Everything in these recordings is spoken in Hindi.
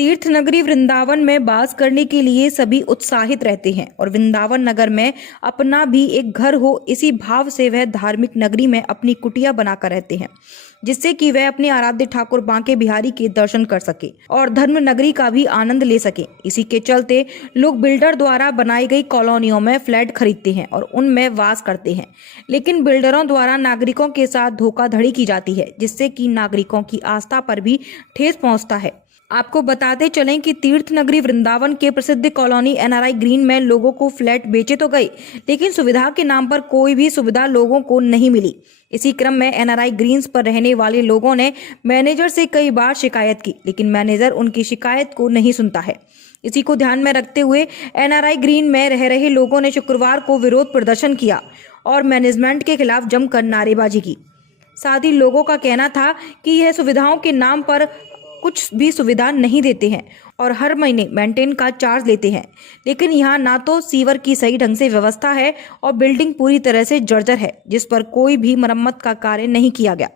तीर्थ नगरी वृंदावन में वास करने के लिए सभी उत्साहित रहते हैं और वृंदावन नगर में अपना भी एक घर हो, इसी भाव से वह धार्मिक नगरी में अपनी कुटिया बनाकर रहते हैं, जिससे कि वह अपने आराध्य ठाकुर बांके बिहारी के दर्शन कर सके और धर्म नगरी का भी आनंद ले सके। इसी के चलते लोग बिल्डर द्वारा बनाई गई कॉलोनियों में फ्लैट खरीदते हैं और उनमें वास करते हैं, लेकिन बिल्डरों द्वारा नागरिकों के साथ धोखाधड़ी की जाती है, जिससे कि नागरिकों की आस्था पर भी ठेस पहुंचता है। आपको बताते चलें कि तीर्थ नगरी वृंदावन के प्रसिद्ध कॉलोनी एनआरआई ग्रीन में लोगों को फ्लैट बेचे तो गए, लेकिन सुविधा के नाम पर कोई भी सुविधा लोगों को नहीं मिली। इसी क्रम में एनआरआई ग्रीन्स पर रहने वाले लोगों ने मैनेजर से कई बार शिकायत की, लेकिन मैनेजर उनकी शिकायत को नहीं सुनता है। इसी को ध्यान में रखते हुए एनआरआई ग्रीन में रह रहे लोगों ने शुक्रवार को विरोध प्रदर्शन किया और मैनेजमेंट के खिलाफ जमकर नारेबाजी की। साथ ही लोगों का कहना था कि यह सुविधाओं के नाम पर कुछ भी सुविधा नहीं देते हैं और हर महीने मेंटेन का चार्ज लेते हैं, लेकिन यहाँ ना तो सीवर की सही ढंग से व्यवस्था है और बिल्डिंग पूरी तरह से जर्जर है, जिस पर कोई भी मरम्मत का कार्य नहीं किया गया।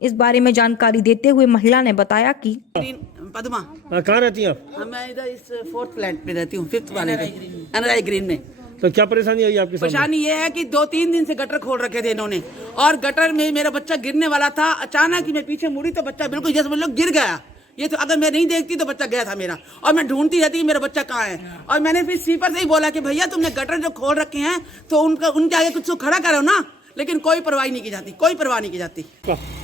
इस बारे में जानकारी देते हुए महिला ने बताया कि पद्मा कहाँ रहती हैं आप? मैं इधर इस 4th फ्लैट पे रहती हूँ, 5th वाले एनआरआई ग्रीन में। तो क्या परेशानी आई आपके सामने? परेशानी ये है कि 2-3 दिन से गटर खोल रखे थे इन्होंने और गटर में मेरा बच्चा गिरने वाला था। अचानक ही मैं पीछे मुड़ी तो बच्चा बिल्कुल जैसे मतलब गिर गया। ये तो अगर मैं नहीं देखती तो बच्चा गया था मेरा, और मैं ढूंढती रहती कि मेरा बच्चा कहाँ है। और मैंने फिर स्वीपर से ही बोला कि भैया तुमने गटर जो खोल रखे हैं तो उनके आगे कुछ तो खड़ा करो ना, लेकिन कोई परवाह नहीं की जाती, कोई परवाह नहीं की जाती।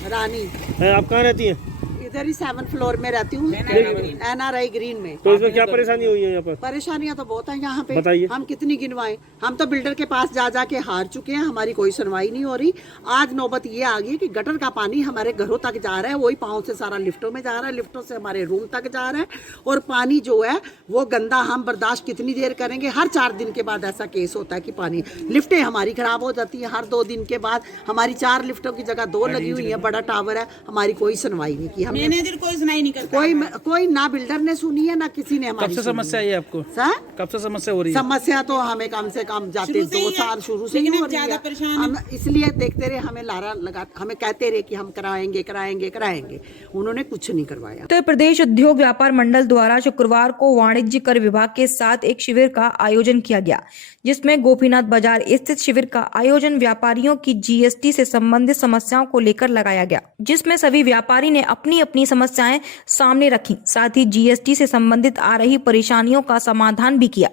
रानी आप कहाँ रहती हैं? इधर ही 7th फ्लोर में रहती हूँ, एनआरआई ग्रीन में। तो इसमें क्या परेशानी हुई है यहाँ पर? परेशानियां तो बहुत है यहाँ पे, बताइए। हम कितनी गिनवाएं। हम तो बिल्डर के पास जा जा के हार चुके हैं, हमारी कोई सुनवाई नहीं हो रही। आज नौबत ये आ गई कि गटर का पानी हमारे घरों तक जा रहा है, वही पाँव से सारा लिफ्टों में जा रहा है, लिफ्टों से हमारे रूम तक जा रहा है, और पानी जो है वो गंदा हम बर्दाश्त कितनी देर करेंगे। हर 4 दिन के बाद ऐसा केस होता है कि पानी, लिफ्टें हमारी खराब हो जाती है। हर 2 दिन के बाद हमारी 4 लिफ्टों की जगह 2 लगी हुई है, बड़ा टावर है, हमारी कोई सुनवाई नहीं की। मैनेजर कोई सुनाई नहीं करता, कोई ना बिल्डर ने सुनी है ना किसी ने हमारी। कब से समस्या है आपको? सर कब से समस्या हो रही है? समस्या तो हमें कम से कम जाते 2 साल शुरू से ही हो रही है। हम इसलिए देखते रहे, हमें लारा लगा, हमें कहते रहे कि हम कराएंगे कराएंगे कराएंगे, उन्होंने कुछ नहीं करवाया। उत्तर प्रदेश उद्योग व्यापार मंडल द्वारा शुक्रवार को वाणिज्य कर विभाग के साथ एक शिविर का आयोजन किया गया, जिसमें गोपीनाथ बाजार स्थित शिविर का आयोजन व्यापारियों की जीएसटी से संबंधित समस्याओं को लेकर लगाया गया, जिसमें सभी व्यापारी ने अपनी अपनी समस्याएं सामने रखी, साथ ही जीएसटी से संबंधित आ रही परेशानियों का समाधान भी किया।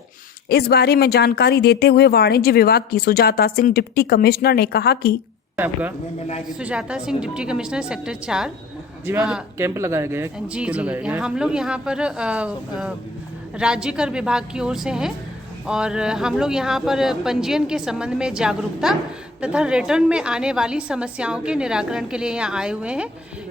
इस बारे में जानकारी देते हुए वाणिज्य विभाग की सुजाता सिंह डिप्टी कमिश्नर ने कहा कि आपका? Sujata Singh deputy commissioner sector 4 जी मैम, कैंप लगाया गया है। जी हम लोग यहाँ पर राज्य कर विभाग की ओर से हैं और हम लोग यहाँ पर पंजीयन के संबंध में जागरूकता तथा रिटर्न में आने वाली समस्याओं के निराकरण के लिए यहाँ आए हुए हैं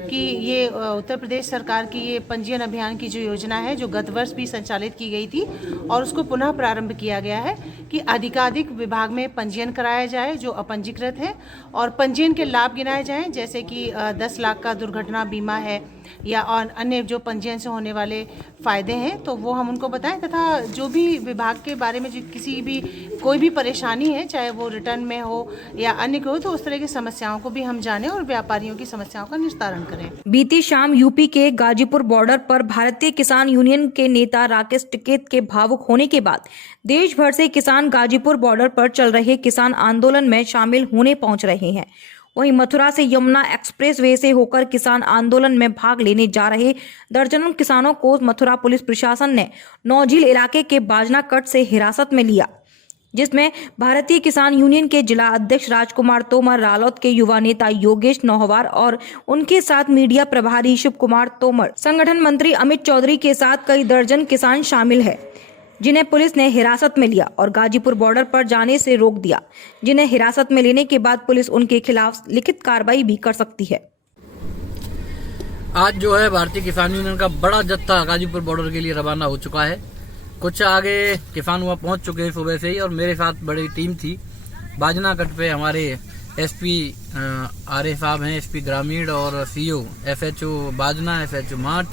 कि ये उत्तर प्रदेश सरकार की ये पंजीयन अभियान की जो योजना है, जो गत वर्ष भी संचालित की गई थी और उसको पुनः प्रारंभ किया गया है कि अधिकाधिक विभाग में पंजीयन कराया जाए जो अपंजीकृत है, और पंजीयन के लाभ गिनाए जाएं, जैसे कि 10 लाख का दुर्घटना बीमा है या और अन्य जो पंजीयन से होने वाले फायदे हैं, तो वो हम उनको बताएं, तथा जो भी विभाग के बारे में जो किसी भी कोई भी परेशानी है, चाहे वो रिटर्न में हो या अन्य को, तो उस तरह की समस्याओं को भी हम जानें और व्यापारियों की समस्याओं का निस्तारण करें। बीती शाम यूपी के गाजीपुर बॉर्डर पर भारतीय किसान यूनियन के नेता राकेश टिकैत के भावुक होने के बाद देश भर से किसान गाजीपुर बॉर्डर पर चल रहे किसान आंदोलन में शामिल होने पहुंच रहे हैं। वहीं मथुरा से यमुना एक्सप्रेस वे से होकर किसान आंदोलन में भाग लेने जा रहे दर्जनों किसानों को मथुरा पुलिस प्रशासन ने नौझील इलाके के बाजना कट से हिरासत में लिया, जिसमें भारतीय किसान यूनियन के जिला अध्यक्ष राजकुमार तोमर, रालोद के युवा नेता योगेश नौहवार और उनके साथ मीडिया प्रभारी शिव कुमार तोमर, संगठन मंत्री अमित चौधरी के साथ कई दर्जन किसान शामिल है, जिन्हें पुलिस ने हिरासत में लिया और गाजीपुर बॉर्डर पर जाने से रोक दिया, जिन्हें हिरासत में लेने के बाद पुलिस उनके खिलाफ लिखित कार्रवाई भी कर सकती है। आज जो है भारतीय किसान यूनियन का बड़ा जत्था गाजीपुर बॉर्डर के लिए रवाना हो चुका है। कुछ आगे किसान वहाँ पहुँच चुके हैं सुबह से ही, और मेरे साथ बड़ी टीम थी। बाजना कट पे हमारे एसपी आर्य साहब हैं, एसपी ग्रामीण और सीओ एसएचओ बाजना, एसएचओ माठ,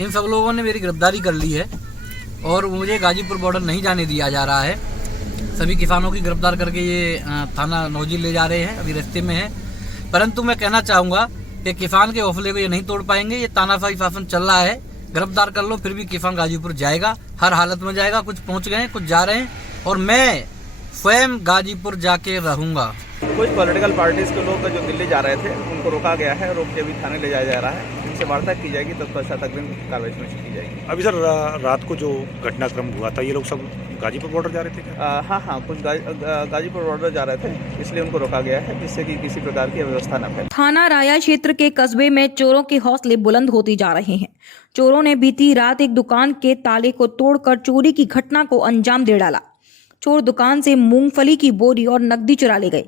इन सब लोगों ने मेरी गिरफ्तारी कर ली है और मुझे गाजीपुर बॉर्डर नहीं जाने दिया जा रहा है। सभी किसानों की गिरफ्तार करके ये थाना नौझील ले जा रहे हैं, अभी रास्ते में है। परंतु मैं कहना चाहूँगा कि किसान के हौसले को ये नहीं तोड़ पाएंगे। ये तानाशाही शासन चल रहा है, गिरफ्तार कर लो, फिर भी किफान गाजीपुर जाएगा, हर हालत में जाएगा। कुछ पहुंच गए, कुछ जा रहे हैं, और मैं स्वयं गाजीपुर जाके रहूंगा। कुछ पॉलिटिकल पार्टीज के लोग जो दिल्ली जा रहे थे उनको रोका गया है, रोक के अभी थाने ले जाया जा रहा है। इनसे वार्ता की जाएगी, तत्पश्चात अग्रिम कार्रवाई सुनिश्चित की जाएगी। अभी सर रात को जो घटनाक्रम हुआ था, ये लोग सब गाजीपुर बॉर्डर जा रहे थे क्या? हाँ, कुछ गाजीपुर बॉर्डर जा रहे थे, इसलिए उनको रोका गया है, जिससे कि किसी प्रकार की अव्यवस्था न फैले। थाना राया क्षेत्र के कस्बे में चोरों के हौसले बुलंद होते जा रहे हैं। चोरों ने बीती रात एक दुकान के ताले को तोड़कर चोरी की घटना को अंजाम दे डाला। चोर दुकान से मूंगफली की बोरी और नकदी चुरा ले गए।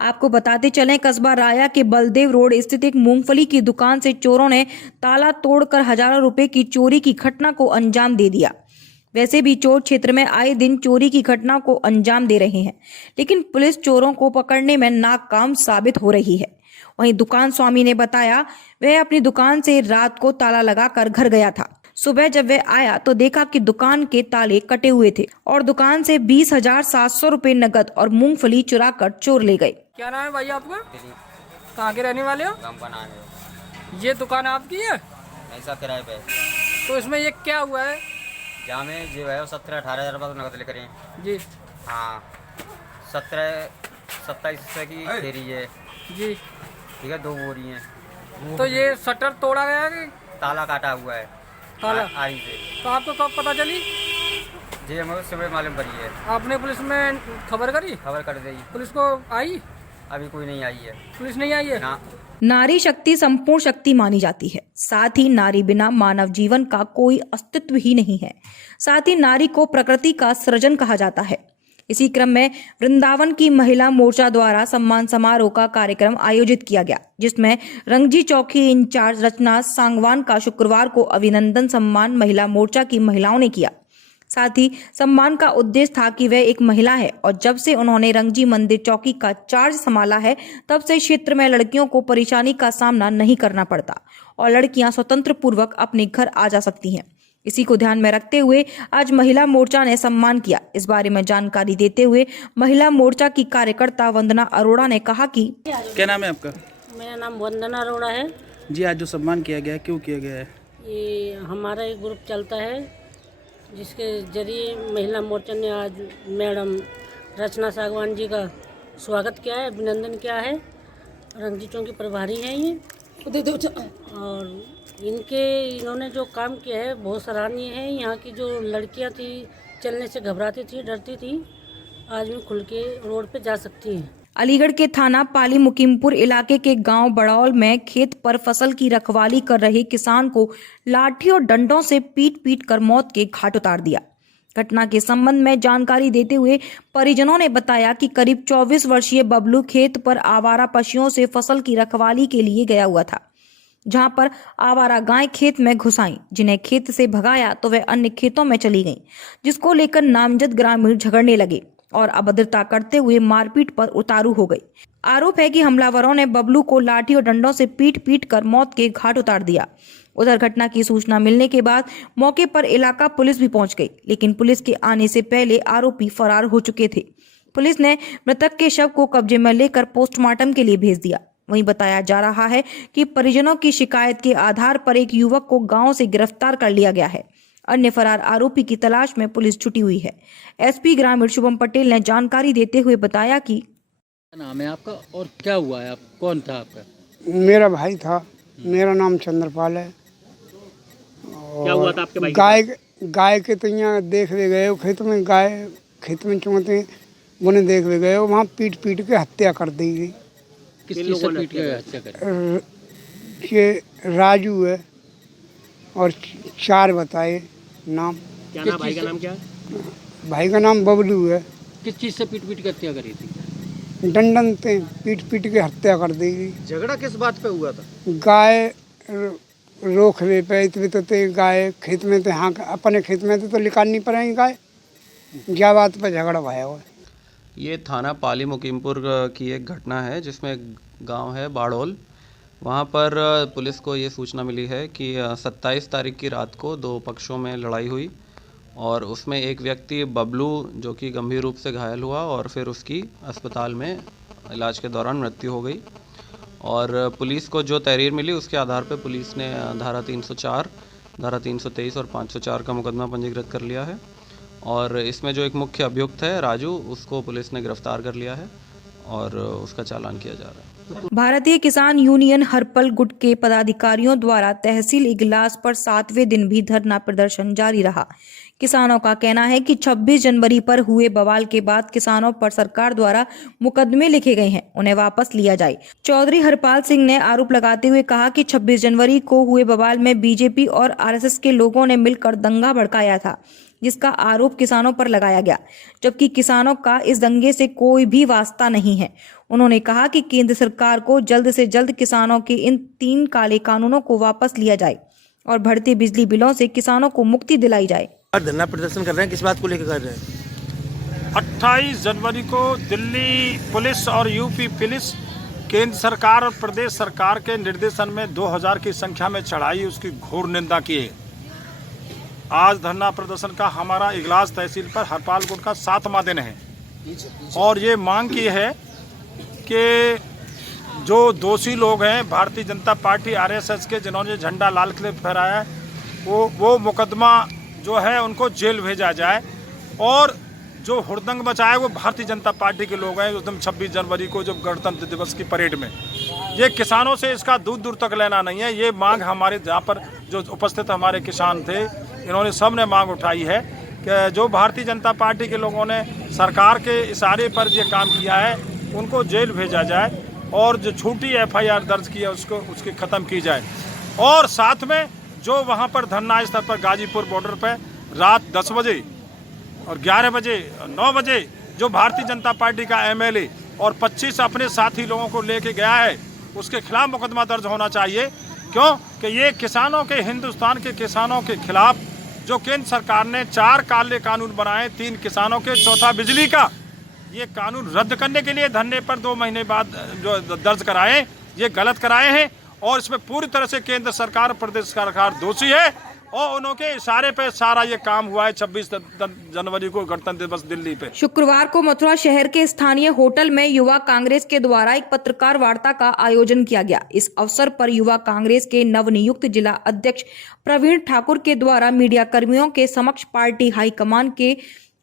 आपको बताते चलें, कस्बा राया के बलदेव रोड स्थित एक मूंगफली की दुकान से चोरों ने ताला तोड़कर हजारों रुपए की चोरी की घटना को अंजाम दे दिया। वैसे भी चोर क्षेत्र में आए दिन चोरी की घटना को अंजाम दे रहे हैं, लेकिन पुलिस चोरों को पकड़ने में नाकाम साबित हो रही है। वहीं दुकान स्वामी ने बताया, वह अपनी दुकान से रात को ताला लगाकर घर गया था। सुबह जब वह आया तो देखा कि दुकान के ताले कटे हुए थे और दुकान से 20,700 रुपए नकद और मूंगफली चुरा कर चोर ले गए। क्या नाम है भाई आपका? कहाँ के रहने वाले हो? ये दुकान आपकी है? ऐसा किराए पे। तो इसमें ये क्या हुआ है? जामे जो है 17-18 हज़ार रुपये नकद लेकर जी। हाँ, 17-27 की तेरी है जी। ठीक है, 2 बोरी हैं। तो ये शटर तोड़ा गया है कि ताला काटा हुआ है ताला आई से। तो आपको कब पता चली? जी हमें सुबह मालूम पड़ी है। आपने पुलिस में खबर करी? खबर कर दी। पुलिस को आई? अभी कोई नहीं आई है। पुलिस नहीं आई है ना। नारी शक्ति संपूर्ण शक्ति मानी जाती है। साथ ही नारी बिना मानव जीवन का कोई अस्तित्व ही नहीं है। साथ ही नारी को प्रकृति का सृजन कहा जाता है। इसी क्रम में वृंदावन की महिला मोर्चा द्वारा सम्मान समारोह का कार्यक्रम आयोजित किया गया, जिसमें रंगजी चौकी इंचार्ज रचना सांगवान का शुक्रवार को अभिनंदन सम्मान महिला मोर्चा की महिलाओं ने किया। साथ ही सम्मान का उद्देश्य था कि वह एक महिला है और जब से उन्होंने रंगजी मंदिर चौकी का चार्ज संभाला है, तब से क्षेत्र में लड़कियों को परेशानी का सामना नहीं करना पड़ता और लड़कियां स्वतंत्र पूर्वक अपने घर आ जा सकती हैं। इसी को ध्यान में रखते हुए आज महिला मोर्चा ने सम्मान किया। इस बारे में जानकारी देते हुए महिला मोर्चा की कार्यकर्ता वंदना अरोड़ा ने कहा कि क्या नाम है आपका? मेरा नाम वंदना अरोड़ा है जी। आज जो सम्मान किया गया है, क्यों किया गया है? ये हमारा एक ग्रुप चलता है जिसके जरिए महिला मोर्चा ने आज मैडम रचना सागवान जी का स्वागत किया है, अभिनंदन किया है। रंगजी चौकी प्रभारी हैं ये, और इन्होंने जो काम किया है बहुत सराहनीय है। यहाँ की जो लड़कियाँ थी चलने से घबराती थी, डरती थी, आज भी खुल के रोड पे जा सकती हैं। अलीगढ़ के थाना पाली मुकीमपुर इलाके के गांव बड़ौल में खेत पर फसल की रखवाली कर रहे किसान को लाठी और डंडों से पीट कर मौत के घाट उतार दिया। घटना के संबंध में जानकारी देते हुए परिजनों ने बताया कि करीब 24 वर्षीय बबलू खेत पर आवारा पशुओं से फसल की रखवाली के लिए गया हुआ था, जहां पर आवारा गाय खेत में घुस आईं, जिन्हें खेत से भगाया तो वे अन्य खेतों में चली गईं, जिसको लेकर नामजद ग्रामीण झगड़ने लगे और अभद्रता करते हुए मारपीट पर उतारू हो गई। आरोप है कि हमलावरों ने बबलू को लाठी और डंडों से पीट कर मौत के घाट उतार दिया। उधर घटना की सूचना मिलने के बाद मौके पर इलाका पुलिस भी पहुंच गई, लेकिन पुलिस के आने से पहले आरोपी फरार हो चुके थे। पुलिस ने मृतक के शव को कब्जे में लेकर पोस्टमार्टम के लिए भेज दिया। वहीं बताया जा रहा है कि परिजनों की शिकायत के आधार पर एक युवक को गांव से गिरफ्तार कर लिया गया है। अन्य फरार आरोपी की तलाश में पुलिस छुटी हुई है। एसपी ग्रामीण शुभम पटेल ने जानकारी देते हुए बताया कि क्या नाम है आपका और क्या हुआ है? आप कौन था आपका? मेरा भाई था, मेरा नाम चंद्रपाल है। क्या हुआ था आपके भाई? गाय के तो यहाँ देख ले गए खेत में, गाय खेत में चुमते उन्हें देख ले गए, वहाँ पीट के हत्या कर दी गई। किस चीज़ से पीट के हत्या करी? ये राजू है और 4 बताए नाम। क्या नाम? भाई का नाम क्या है? भाई का नाम बबलू है। किस चीज़ से पीट के हत्या करी थी? डंडन से पीट के हत्या कर दी गई। झगड़ा किस बात पे हुआ था? गाय रोक ले पे इतने तो गाय खेत में थे, हाँ अपने खेत में थे तो निकालनी पड़ेगी गाय, क्या बात पर झगड़ा भाया हुआ। ये थाना पाली मुकीमपुर की एक घटना है, जिसमें गांव है बाड़ोल। वहाँ पर पुलिस को ये सूचना मिली है कि 27 तारीख की रात को 2 पक्षों में लड़ाई हुई और उसमें एक व्यक्ति बबलू जो कि गंभीर रूप से घायल हुआ और फिर उसकी अस्पताल में इलाज के दौरान मृत्यु हो गई। और पुलिस को जो तहरीर मिली उसके आधार पर पुलिस ने धारा 304 धारा 323 और 504 का मुकदमा पंजीकृत कर लिया है और इसमें जो एक मुख्य अभियुक्त है राजू, उसको पुलिस ने गिरफ्तार कर लिया है और उसका चालान किया जा रहा है। भारतीय किसान यूनियन हरपल गुट के पदाधिकारियों द्वारा तहसील इगलास पर 7वें दिन भी धरना प्रदर्शन जारी रहा। किसानों का कहना है कि 26 जनवरी पर हुए बवाल के बाद किसानों पर सरकार द्वारा मुकदमे लिखे गए हैं, उन्हें वापस लिया जाए। चौधरी हरपाल सिंह ने आरोप लगाते हुए कहा कि 26 जनवरी को हुए बवाल में बीजेपी और आरएसएस के लोगों ने मिलकर दंगा भड़काया था, जिसका आरोप किसानों पर लगाया गया, जबकि किसानों का इस दंगे से कोई भी वास्ता नहीं है। उन्होंने कहा कि केंद्र सरकार को जल्द से जल्द किसानों के इन 3 काले कानूनों को वापस लिया जाए और बढ़ते बिजली बिलों से किसानों को मुक्ति दिलाई जाए। धरना प्रदर्शन कर रहे हैं, किस बात को लेकर कर रहे हैं? 28 जनवरी को दिल्ली पुलिस और यूपी पुलिस केंद्र सरकार और प्रदेश सरकार के निर्देशन में 2000 की संख्या में चढ़ाई, उसकी घोर निंदा किए। आज धरना प्रदर्शन का हमारा इगलास तहसील पर हरपाल गुट का 7वां दिन है और ये मांग की है कि जो दोषी लोग हैं भारतीय जनता पार्टी आरएसएस के, जिन्होंने झंडा लाल किले फहराया है, वो मुकदमा जो है उनको जेल भेजा जाए और जो हुड़दंग मचाए वो भारतीय जनता पार्टी के लोग हैं। उस दिन 26 जनवरी को जब गणतंत्र दिवस की परेड में, ये किसानों से इसका दूर दूर तक लेना नहीं है। ये मांग हमारे जहाँ पर जो उपस्थित हमारे किसान थे, इन्होंने सब ने मांग उठाई है कि जो भारतीय जनता पार्टी के लोगों ने सरकार के इशारे पर ये काम किया है उनको जेल भेजा जाए और जो झूठी एफआईआर दर्ज की है उसकी ख़त्म की जाए। और साथ में जो वहाँ पर धरना स्थल पर गाजीपुर बॉर्डर पर रात 10 बजे और 11 बजे 9 बजे जो भारतीय जनता पार्टी का एमएलए और 25 अपने साथी लोगों को लेके गया है, उसके खिलाफ मुकदमा दर्ज होना चाहिए। क्यों कि ये किसानों के, हिंदुस्तान के किसानों के खिलाफ जो केंद्र सरकार ने 4 काले कानून बनाए, 3 किसानों के, 4था बिजली का, ये कानून रद्द करने के लिए धरने पर 2 महीने बाद जो दर्ज कराए, ये गलत कराए हैं और इसमें पूरी तरह से केंद्र सरकार, प्रदेश सरकार दोषी है और उनके इशारे पे सारा ये काम हुआ है। 26 जनवरी को गणतंत्र दिवस दिल्ली पे। शुक्रवार को मथुरा शहर के स्थानीय होटल में युवा कांग्रेस के द्वारा एक पत्रकार वार्ता का आयोजन किया गया। इस अवसर पर युवा कांग्रेस के नवनियुक्त जिला अध्यक्ष प्रवीण ठाकुर के द्वारा मीडिया कर्मियों के समक्ष पार्टी हाईकमान के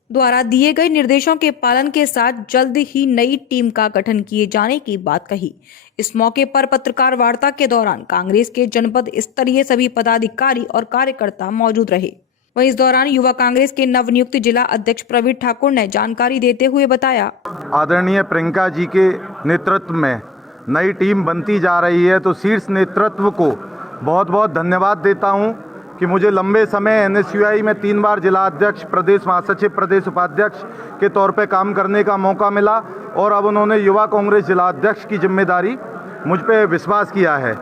द्वारा दिए गए निर्देशों के पालन के साथ जल्द ही नई टीम का गठन किए जाने की बात कही। इस मौके पर पत्रकार वार्ता के दौरान कांग्रेस के जनपद स्तरीय सभी पदाधिकारी और कार्यकर्ता मौजूद रहे। वहीं इस दौरान युवा कांग्रेस के नवनियुक्त जिला अध्यक्ष प्रवीण ठाकुर ने जानकारी देते हुए बताया, आदरणीय प्रियंका जी के नेतृत्व में नई टीम बनती जा रही है, तो शीर्ष नेतृत्व को बहुत बहुत धन्यवाद देता हूं कि मुझे लंबे समय एनएसयूआई में 3 बार जिला अध्यक्ष, प्रदेश महासचिव, प्रदेश उपाध्यक्ष के तौर पे काम करने का मौका मिला और अब उन्होंने युवा कांग्रेस जिला अध्यक्ष की जिम्मेदारी मुझ पे विश्वास किया है।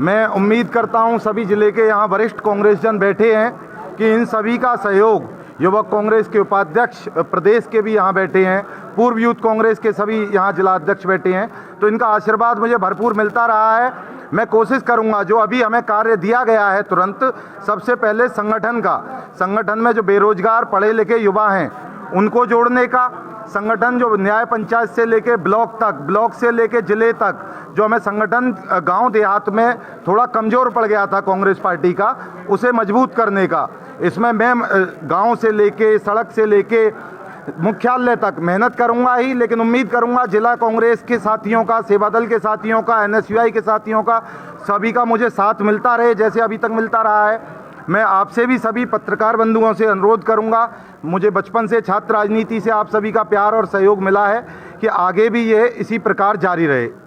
मैं उम्मीद करता हूं सभी जिले के यहाँ वरिष्ठ कांग्रेसजन बैठे हैं कि इन सभी का सहयोग, युवक कांग्रेस के उपाध्यक्ष प्रदेश के भी यहाँ बैठे हैं, पूर्व यूथ कांग्रेस के सभी यहाँ जिला अध्यक्ष बैठे हैं, तो इनका आशीर्वाद मुझे भरपूर मिलता रहा है। मैं कोशिश करूंगा जो अभी हमें कार्य दिया गया है तुरंत, सबसे पहले संगठन में जो बेरोजगार पढ़े लिखे युवा हैं उनको जोड़ने का, संगठन जो न्याय पंचायत से लेके ब्लॉक तक, ब्लॉक से लेके जिले तक, जो हमें संगठन गांव देहात में थोड़ा कमज़ोर पड़ गया था कांग्रेस पार्टी का, उसे मजबूत करने का। इसमें मैं गांव से लेके, सड़क से लेके मुख्यालय तक मेहनत करूंगा ही, लेकिन उम्मीद करूंगा जिला कांग्रेस के साथियों का, सेवा दल के साथियों का, एनएसयूआई के साथियों का, सभी का मुझे साथ मिलता रहे जैसे अभी तक मिलता रहा है। मैं आपसे भी सभी पत्रकार बंधुओं से अनुरोध करूंगा, मुझे बचपन से छात्र राजनीति से आप सभी का प्यार और सहयोग मिला है कि आगे भी ये इसी प्रकार जारी रहे।